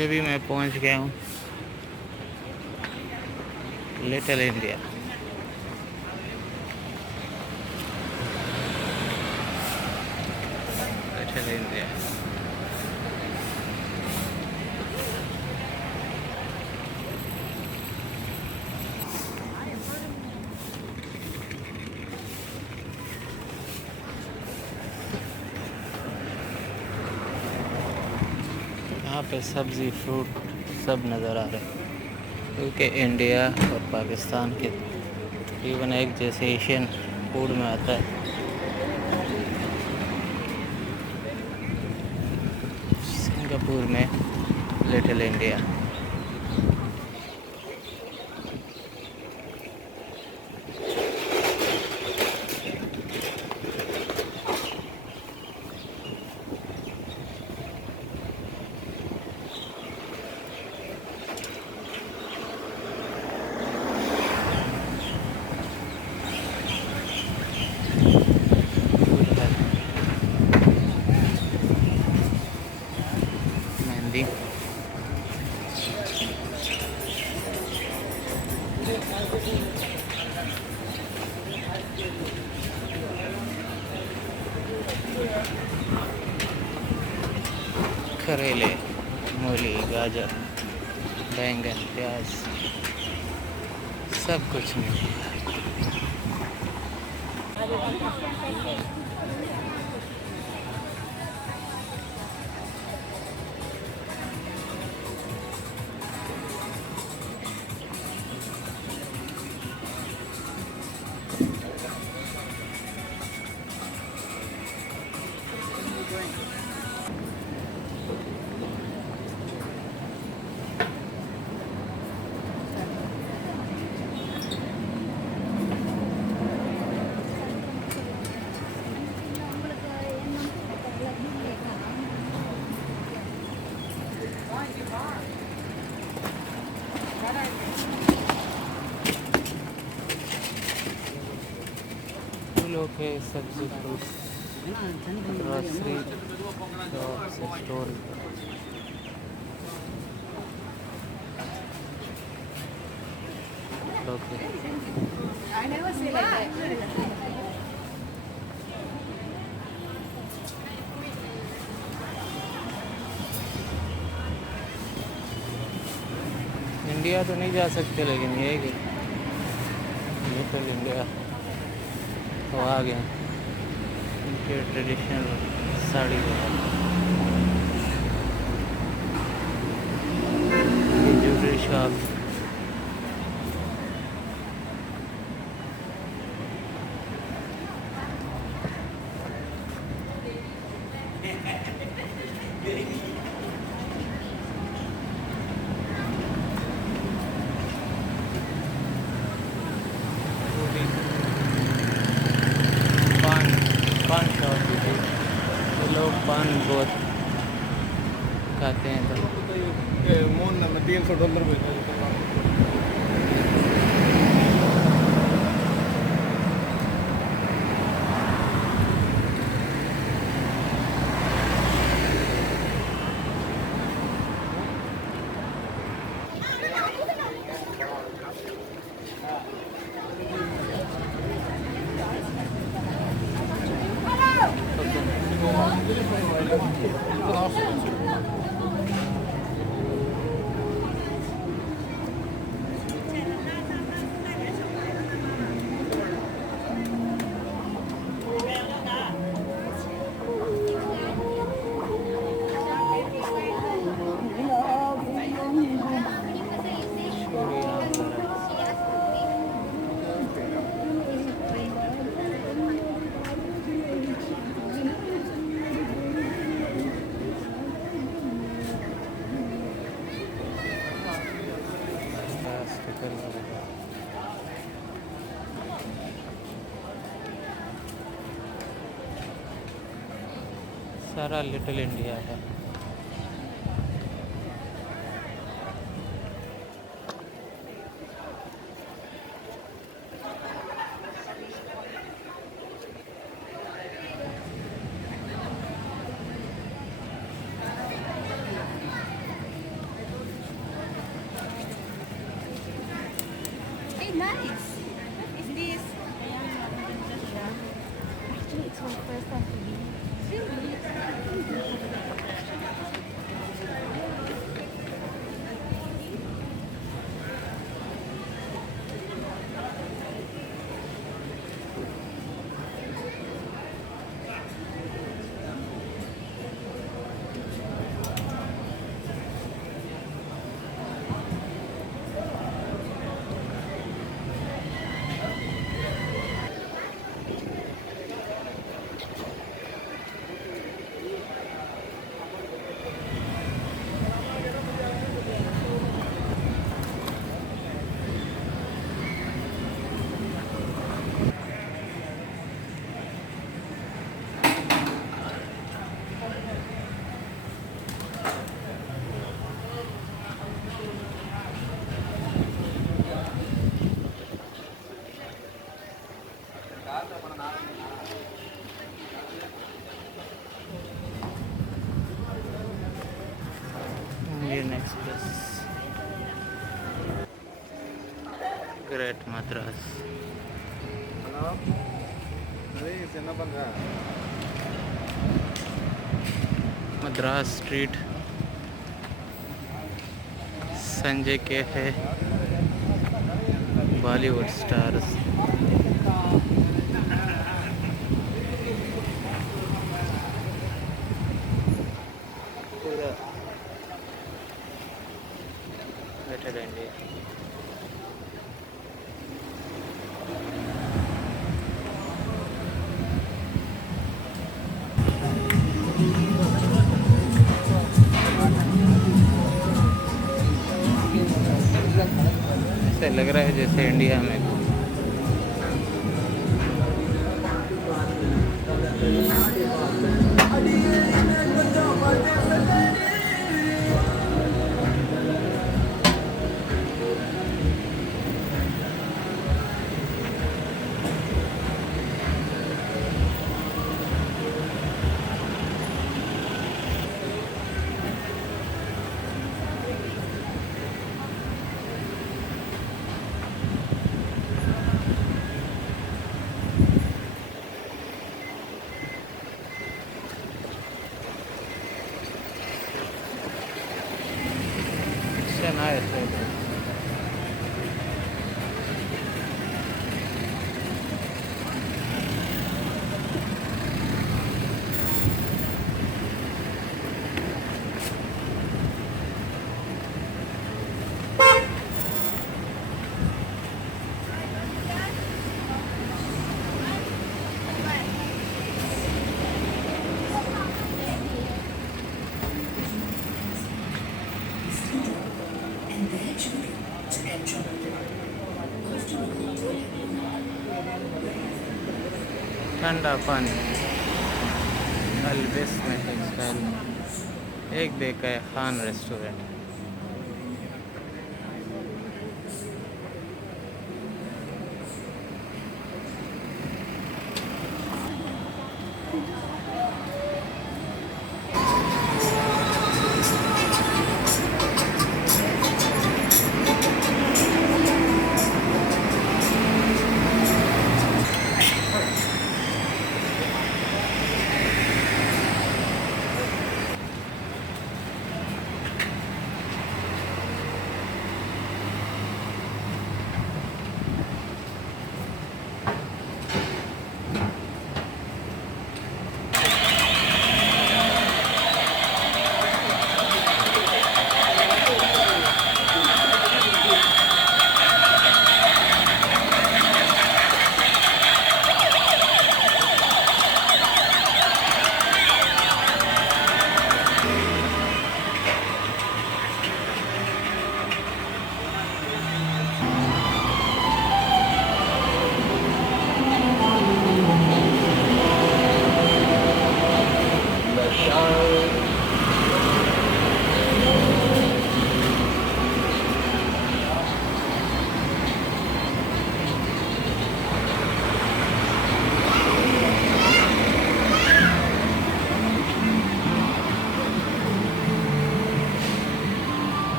ये भी मैं पहुंच गया हूँ लिटिल इंडिया। लिटिल इंडिया यहाँ पे सब्ज़ी फ्रूट सब नज़र आ रहे हैं, क्योंकि इंडिया और पाकिस्तान के तकरीबन एक जैसे एशियन फूड में आता है। सिंगापुर में लिटिल इंडिया। मेहंदी करेले, मूली, गाजर, बैंगन, प्याज सब कुछ मिलता है। फूलों के सब्जी fruit grocery store. Okay, India तो नहीं जा सकते, लेकिन ये कि लिटिल इंडिया तो आ गए। इनके ट्रेडिशनल साड़ी ज्वेलरी शॉप। पान शॉप भी थी, तो लोग पान बहुत खाते हैं। तो मोन में $300 भेजा। सारा लिटिल इंडिया है। nice. What is this? Actually, it's my first time to be. Really? Indian Express, Great Madras, hello అది చిన్న పంగా Madras Street, Sanjay Cafe, Bollywood stars. पूरा Greater India. ऐसे लग रहा है जैसे इंडिया में it's nice. ठंडा पानी अलविस में टेक्सटाइल एक बेका Khan restaurant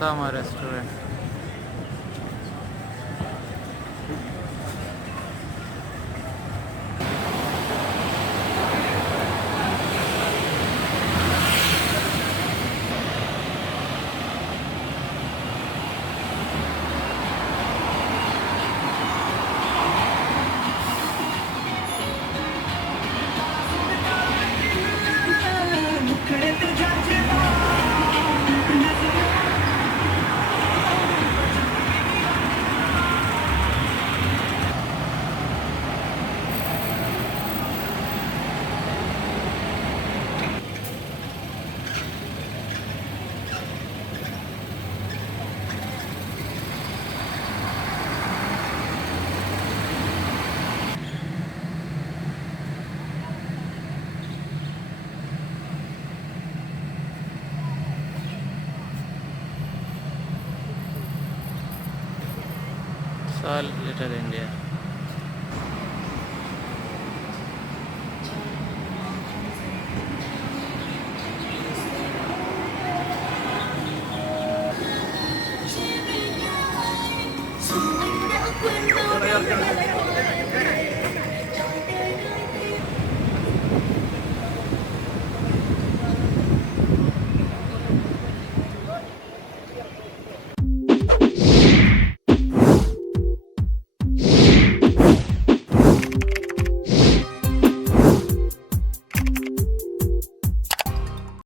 Osama restaurant. It's all Little India.